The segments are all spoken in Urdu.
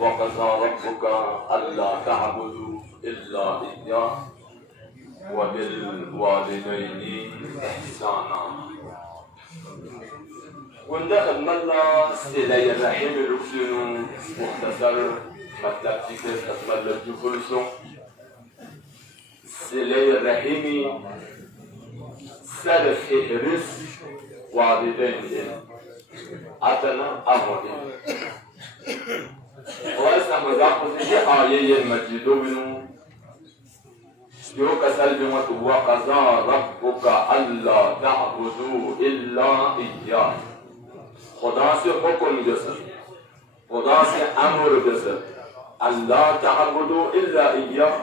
وقضى ربك ألا تعبدوا إلا إياه وبالوالدين إحسانا. وندخل ملا سيدي الرحيم الرسول مختصر مكتب تكس أسمال الجفلسو سيدي الرحيم سر فهرس والدين أتنا أمودين واسا مذاق في آية المجيدو منو يو كسل بمت وقضى ربك ألا تعبدوا إلا إياه. خدا سے حکم جسد خدا سے امر جسد اللہ تعبدو الا ایاه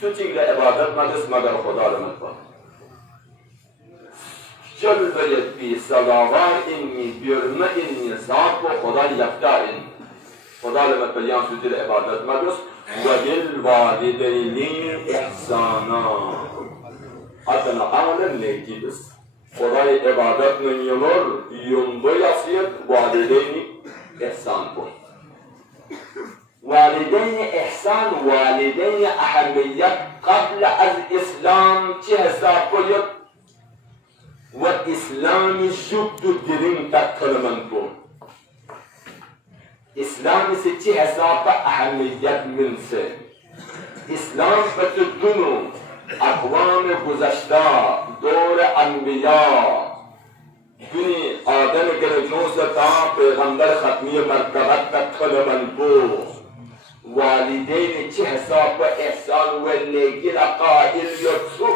سوچی که عبادت مدس مگر خدا رمت با جل بید بی صلاوار اینی بیرمه اینی ذات و خدا یکتا این خدا رمت بلیان سوچی عبادت مدس و بالوالدین احسانا اتنا عمل نیکی بس خدای عبادت نمیامر یوندو یاسیت والدین احسان کن. والدین احسان والدین اهمیت قبل از اسلام چه حساب کنید و اسلام شد و درین تکلمن کن. اسلام سے چه حساب اهمیت من سے اسلام بتدونو اقوام گذشته دور انبیاء دنی آدم گرفنوس تا پیغمبر ختمی مرتبت تدخل من بو والدین چه حساب و احسان و نیکی قائل یدسو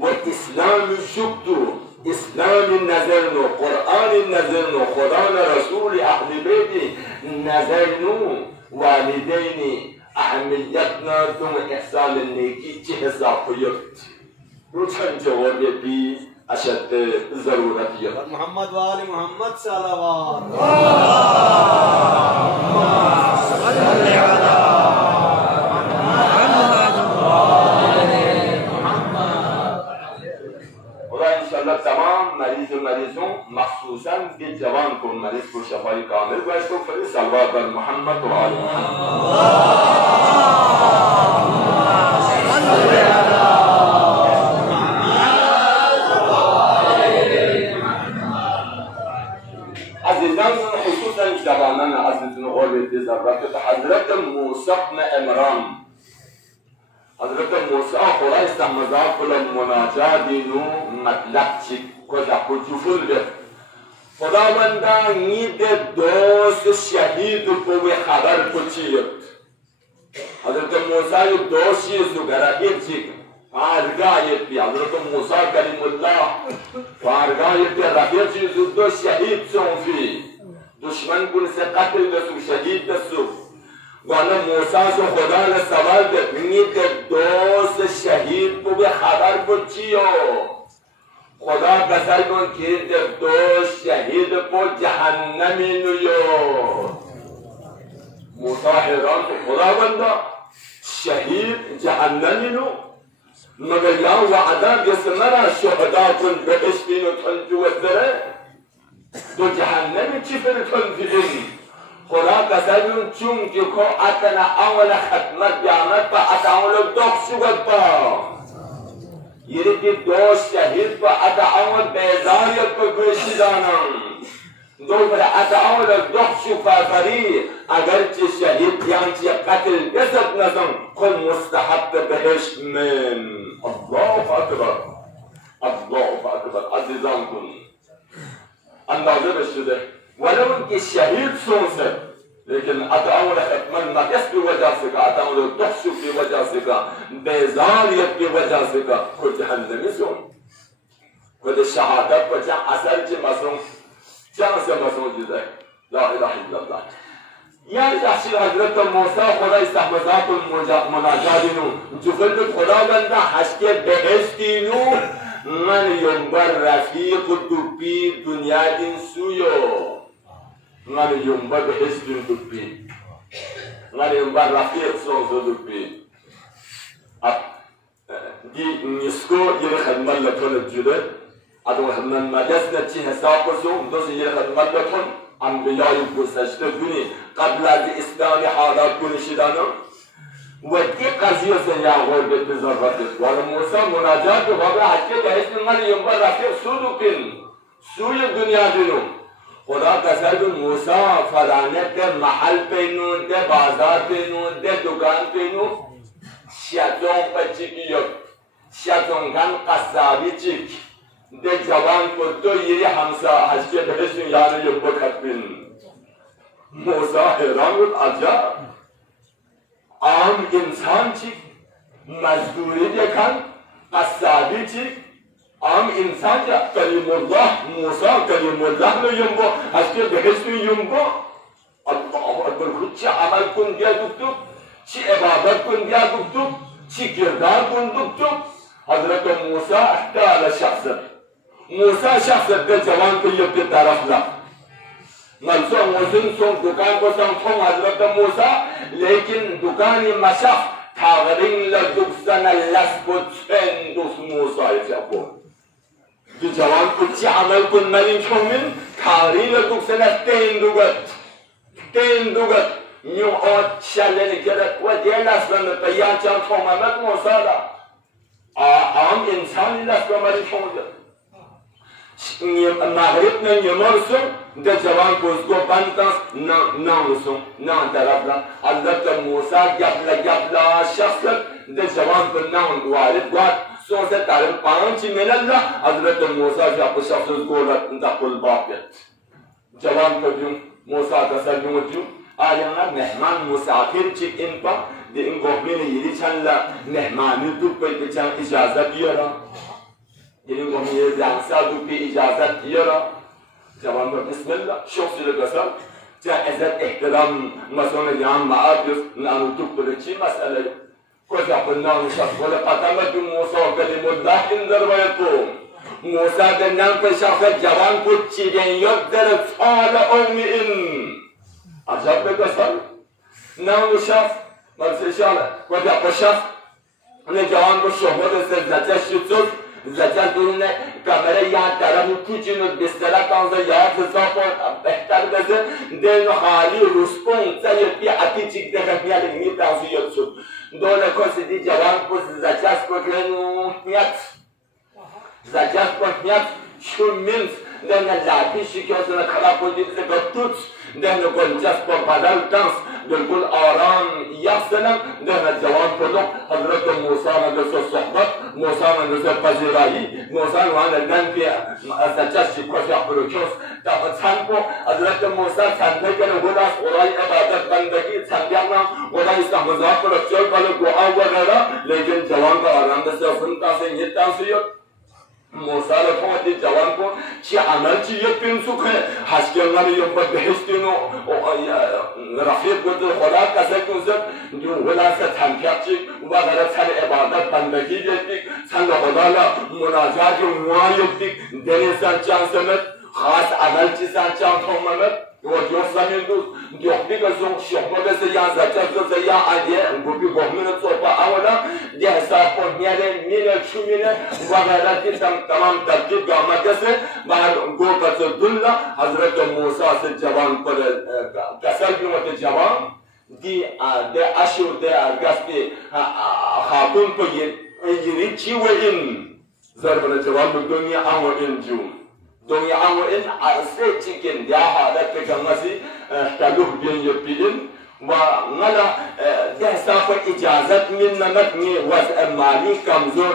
و اسلام شکتو اسلام نظرنو قرآن نظرنو خدا رسول اهل بیت نظرنو والدین اهمیتنا تم احسان نیکی چه حساب کنید روچن جواب بی اشد ضرورتیه محمد و آل محمد صلوات صلی علی خدا انشاءاللہ تمام مریضوں مخصوصاً کے جوان کو مریض کو شفای کامل و اس کو پھر صلوات بر محمد و آل محمد عزیزان خصوصاً جوانان عزیزان قربت ذرات حضرت موسی بن عمران حضرت موسی خدا استحمزاد کل مناجاتینو مطلب چی کجا کجفل بید خداوندا نید دوست شهید کوی خبر کچید حضرت موسی دوشی زگرهید چی فارگاهید بی حضرت موسی کلیم الله فارگاهید بی رفیق چی دو شهید سونفی دشمن کن سے قتل دسو شهید دسو وانا موسی سے خدا نے سوال دے نید دوست شهید کوی خبر کچیو خدا قسم کن که دوست شهید پو جهنمی نیو موسی حیران تو خداوندا شهید جهنمی نو مگر یا وعده جس مرا شهدا کن بهشتی نو تنجو وزره تو جهنمی چی پر تنجیدی خدا قسم کن چون که کو اتنا اول ختمت بیامد با اتاول دخ شود با یری که دوست شهید با اتعامل بیزاریت با گوشیدانم دو پر اتعامل دخش و فرفری اگرچه شهید یانچه قتل بسد نزم کل مستحب بهشت من الله اکبر عزیزان کن اندازه بشده ولو اینکه شهید سونسد لیکن اتعامل ختمن نقص کی وجہ سے کا اتعامل دخش کی وجہ سے کا بیزاریت کی وجہ سے کا خود جہنمی سون خود شہادت کو جہاں اثر چی مسون جہاں سے مسون جیزے لا الہ الا اللہ یا جحشی حضرت موسیٰ خدا استحمزات المناجادینو جو خلد خدا بندہ حشک بہشتینو من ینبر رفیق دوپی دنیا دین سویو من یونبر بهشتون دوپی من یونبر رفیق سونزو دوپی دی نیسکو یه خدمت لکن جده ادو من مجلس نچی حساب بسو دوست یه خدمت لکن انبیای گذشته بینی قبل از اسلامی حالات کنشیدانم و دی قضیه سیاغور به ضرورتش ولی موسی مناجات و بابا حتی به اسم مریم با رفیق سودو کن سوی دنیا دینو خدا قصد موسی فلانه ده محل پینون ده بازار پینون ده دکان پینون شیطان پچی کیو شیطان کن قصابی چیک ده جوان کتو یری همسا حشکه بهشون یعنی یه بکت بین موسی حیران بود عجب عام انسان چیک مزدوری دکن قصابی چیک عام انسان یا کلیم الله موسی کلیم الله رو یمبو حشکه بهشون یمبو الله اکبر خود چی عمل کن دیا دکتو چی عبادت کن دیا دکتو چی کردار کن دکتو حضرت موسی احتال شخصت موسی شخصت ده جوان کو یک طرف لا منصور موسن سون دکان کو سان تھوں حضرت موسی لیکن دکانی مشخ تاغرین لدوسن لسبت دوس موسی جابو دی جوان کو چی عمل کن ملین چومن تاغرین لدوسن تین دوگت نیو آت شلنی کرد و دیل اصلا پیان چان تھوں محمد موسی لا عام انسانی لسبت ملین چومن مغرب ne yamarsın de cavan kozgo bantas namusun nan tarafla Hazreti Musa gapla şahsın de cavan ko nan dualet var sonra tarım pançı melalla Hazreti Musa yapı şahsız golat da kul bapet cavan ko Musa da sallumu ayağına mehman misafir çık inpa de in gohmini yeri çanla mehmanı tup pe çan icazet yara Gelin komiye zansa dupi icazet diyara. Cevabı bismillah. Çok süre kasal. Ca ezet ihtiram masona yan maadus nanu tukbul çi mesele. Koca bundan şaf wala qatametu Musa kalimullah inzar ve yakum. Musa denen peşafe cavan kut çigen yok der fala ummin. Acab be kasal. Nanu şaf malseşala. Koca peşaf ne cavan bu şohmet sezzete şutsuz زجر دونه کامره یا طرف کوچینو بستر تانزه یا حساب بهتر بزن دینو خالی روسپون سیاتی اتی چیک دخمیال میتازیات شد دونه کسی دی جوان پس زجر پکرنو میاد زجر پکمیاد شون منس دونه لاپیشی که اصلا خراب بودید زگتوت دونه گنجاس با بدل تانس دلگل آرام یافسنم دونه جوان پلوک حضرت موسی مدرسه صحبت موسی مدرسه پذیرایی موسی وانه دنبی زجر شکوفی اپروچوس تا چند حضرت موسی چند کنه ولاس اولای عبادت بندگی چندیانا اولای استحمزات پر چل بله دعا وغیره لیکن جوان کا آرام دسته سنتا سے یہ تانسیت موسی لفظی جوان کو چی عمل چی یک پنسوک ہے حسکیان یوم پر بهشتینو رفیق بود خدا کسی کنزد جو ولاست تنکیچی و غیرت سر عبادت بندگی دیدی سن خدا لا مناجات موایدی دنیسان چند سمت خاص عمل چی سن چند توممت و جوف زمین دوست دیوبی که زون شخمه بسه یا زجاج بسه یا عادیه گوبی گوهمین صوبه اولا دی حساب کنیاره مینه چومینه و غیرتی تمام ترکیب گامه کسه بعد گو کسه دللا حضرت موسی سے جوان پر کسل بیمت جوان دی اشور دی ارگستی خاتون پر یری چی و این ضربن جوان پر دنیا آن و این جون دنیا آن و این عرصه چیکن یا حالت کمسی تلوح بین یپیدن و نلا دهساف اجازت من نمکنی وضع مالی کمزور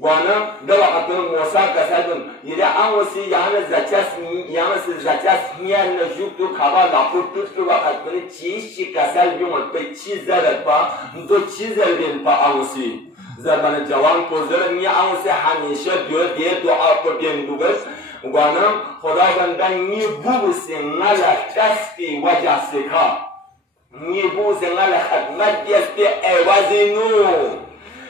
وانا دوقت موسی کسادم یه آوسی یعنی زجاج میان نجوب تو کابا داپور تو وقت کنی چیزی کسال بیمون به چیز زرد با دو چیز زردیم با آوسی زبان جوان کوزر می آوسی همیشه دیو دعا کردیم دوبس وانا خداوند می بوسی نلا دستی وجه سکا می بوسی نلا خدمت دیستی عوضی نو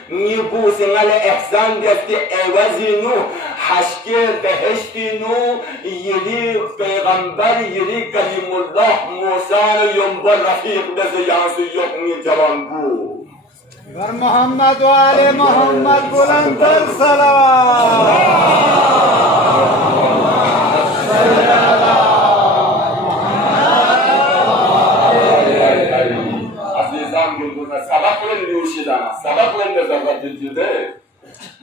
میبوسن علی احسان دستی عوضی نو حشکه بهشتینو یلی پیغمبر یلی کلیم الله موسان ینبر رفیق بزیانسی یقمی جوان بود بر محمد و آل محمد بلندتر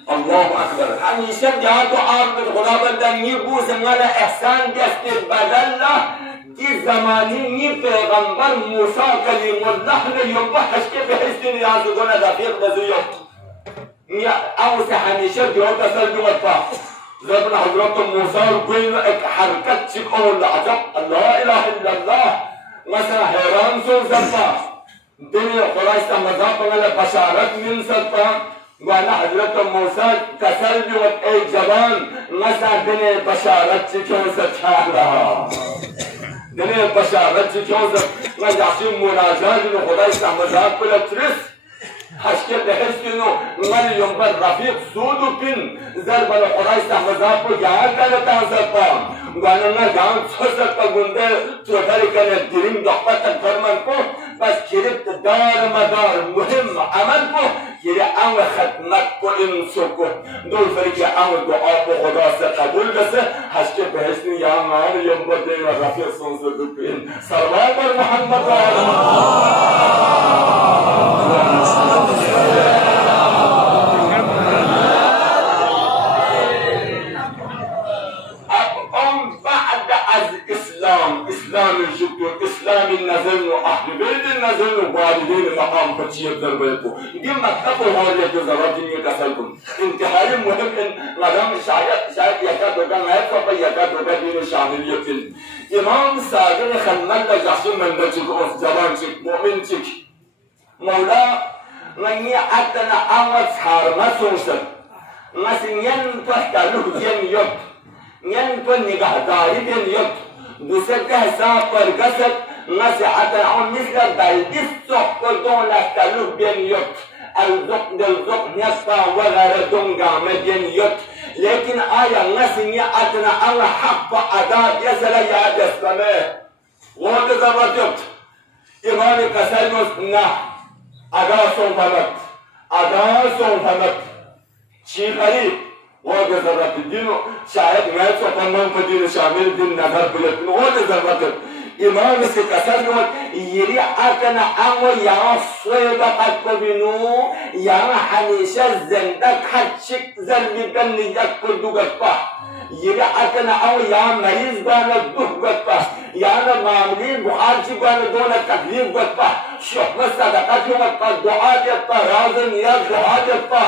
الله اکبر همیشه جهان تو آب خداوندم میبوس من احسان دست بدله که زمانی می پیغمبر موسی کلیم الله لیوبهش که به حسن نیازگون رفیق بزیو اوس همیشه جهان تسل جوتا زبن حضرت موسی رو بین حرکت چک اول عجب لا اله الا الله مثلا حیران سو زبا دنیا خدایست مذاب من بشارت من ستا وانا حضرت موسی کسل جوت ای جوان مثلا دنیا بشارت چکون ستا رها دنیا بشارت چکون ستا من جاشی مناجات رو خدایست مذاب کلا ترس حشکه بهشتینو من ینبر رفیق سودو پین زربان خدایست مذاب کو یاد کلتان ستا وانا من جان سوستا گنده چوتاری کنه دیرین دخبت کرمن کو بس کربت دار مدار مهم عمل کو یه امر خدمت کو انسو کو دول فرقی امر دعا کو خدا سے قبول بسه حشک بهشت یا مان ینبر دی و رفیق سونسو دو پین سلام بر محمد و اسلام الجبر اسلام النزل واهل بيت النزل والدين مقام بچير دربيكو دي مكتب هوليه زواجين كسلكم انتهاء مهم ان مدام شاید يكاد وكان هيك يكاد وكان دين شامليه امام صادق خلمل جاسم من بچك اوف جوانچك مؤمنچك مولا من يعتنا امر حرمه سوسن مسنين تحتلو ين يوت ين تو نگهداری دين يوت دوسر که حساب پر گسد نصیحت آن مثل بلدیس سخ کردون لستلوح بین یوت الزق دلزق نستا و غردون گامه بین یوت لیکن آیا نصیحتنا آن حق و عداد یسر یاد اسلامه وقت زبط یوت ایمان قسل مست نه عدا سون فمت چی غریب وقت زبط دینو شاید میں تو پنم کو دین شامل دین نظر بلت وقت زبط امام سے قسم نوت یری اکنا امو یا صدقت کو بینو یا ہمیشہ زندہ کھچک زلی بن یک کو دوگتا یری اکنا امو یا مریض بانا دوگتا یا معاملی بخارچی بانا دونا تکلیف گتا شکر صدقت گتا دعا دیتا راز نیاز دعا دیتا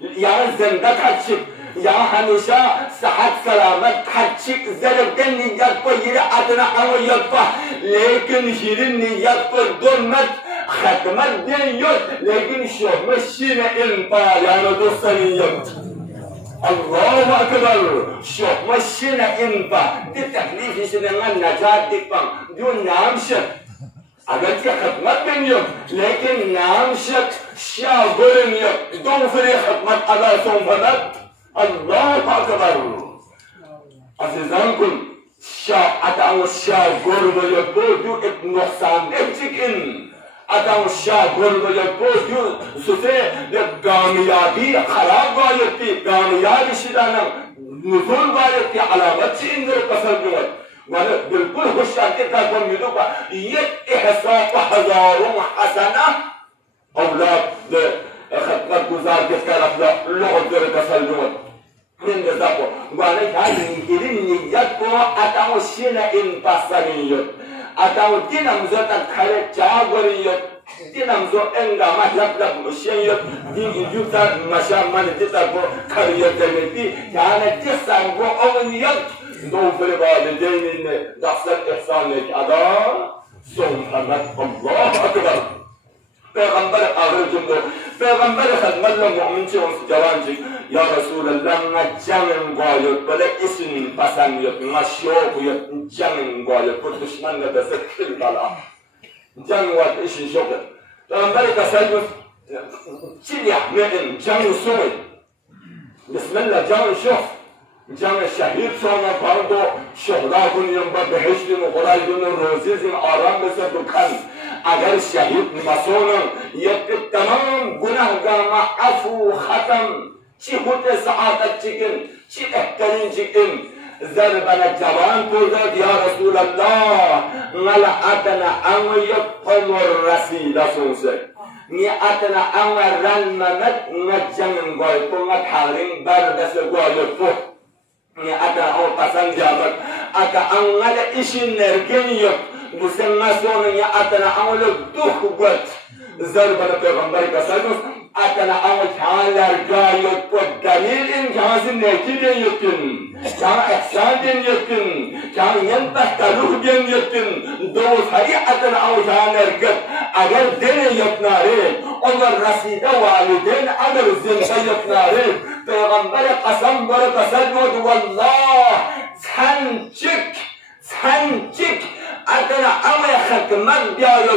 یا زندہ کھچک یا ہمیشہ صحت سلامت کھچک زرگن نیت کو یہ ادنا اویت پا لیکن شیرین نیت کو دنمت ختمت دین یوت لیکن شہمشین انپا یعنی دوستانیت اللہ اکبر شہمشین انپا دی تکلیفی شنگان نجات دیکھا دیو نام شد اگر که خدمت بینید لیکن نام شد شاه برنید دو فری خدمت علا سنفنت الله اکبر عزیزان کن شاه اتاو شاه گرد یکو ات نقصان نفسکن اتاو شاه گرد یکو سوته کامیابی خراب بایدی کامیابی شدانم نزول بایدی علامت چی اندر پسند بود ولی بالکل خوشحالی تا کنمیدو که یک احساس هزارون حسنه اولاد خدمت گزار کس طرف لغت در تسلمت من دزاکو ولی هایی این نیت کو اتاو شین این پسانیت اتاو دینم زدن خیلی چاگوریت دینم زو انگا مطلب شیت دین اینجوتا مشام من دیتا کو کریت دمیتی یعنی دیسان کو اونیت دو فری والدین دستر احسان ایک ادا سنفمت الله اکبر پیغمبر آخر جمعه پیغمبر خدمت لمؤمن چه اونس جوان چه یا رسول الله ما جمعن قایت بله اسم پسندیت ما شوقیت جمعن قایت پر دشمن ندسته کل بلا جمع وقت اشن شوقت پیغمبر کسل چی لیحمین جمع سوی Bismillah can şuf. Can şehit sonra pardon şehda kunuyum ba behiştin Kur'an'ın rozizin aram bese dukan. Agar şehit masonun yakıp tamam günahgama afu khatam. Çi hute saadet çıkın, çi ekterin çıkın. Zerbana cavan kurdat ya Resulallah. Ngala atana anıyıp komur rasida sunse. Ni atana angaran mamet ngajangin goy pungat haring barbese goy puh. Ni atana o pasan jamak. Ata angala işin nergen yok. Bu sen masonun ya atana angala duh got. Zerbana peygamber kasadus. Atana ama kâler gayet bu dalilin kâzın nekiden yutun. Kâ ehsâden yutun. Kâ yentahtaluh den yutun. Doğuz hari atana ama kâler gıt. Agar dene yutnâri. Onlar raside validen agar zinde yutnâri. Peygamber kasam böyle kasadmod. Wallah. Sen çık. Atana ama hikmet diyarı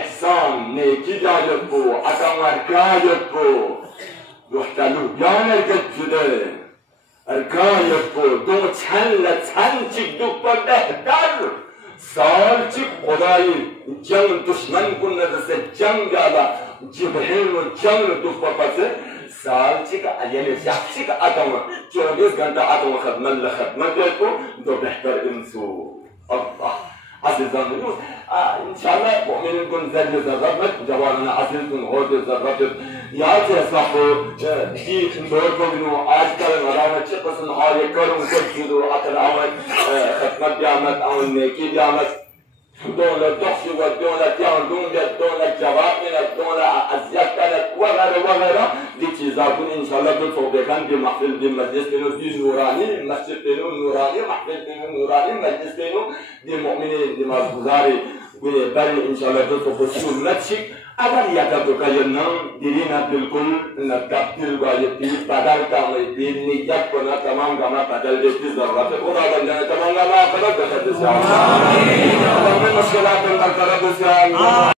ihsan neki jayet bu atamlar gayet bu yuhtalu yaner getüde Erkayet bu, doğu çenle çençik dukpa behtar. Salçik Khudayı, can düşman kunnadese can gala, Cibril ve can dukpa pası. Salçik, yani yakçik adamı, 24 ganta adamı khidmetle khidmet etku, do behtar insu. Allah. Azizanlıyız. İnşallah müminin gün zerre zarramet, cevanına azizun hoca zarramet. Ya hesabı bir doğru günü aşkların adamı çıkmasın harikalarım kötüdür atalamak hikmet diyamet ama neki diyamet dola dokşu ve dola tiyandun ve dola cevap ve dola aziyetler ve di çizakun inşallah bir sohbekan bir mahfil bir meclis benu bir nurani mescid benu nurani mahfil benu nurani meclis benu di mu'minin di mazguzari ve bari inşallah bir sohbekan mescid agar yada to kayanam dirina bilkul nadaptil gayeti padal kamai niyat kona tamam gama padal deti zarrat khuna bandana tamam gama akhirat ka amin amin mushkilat al-qarab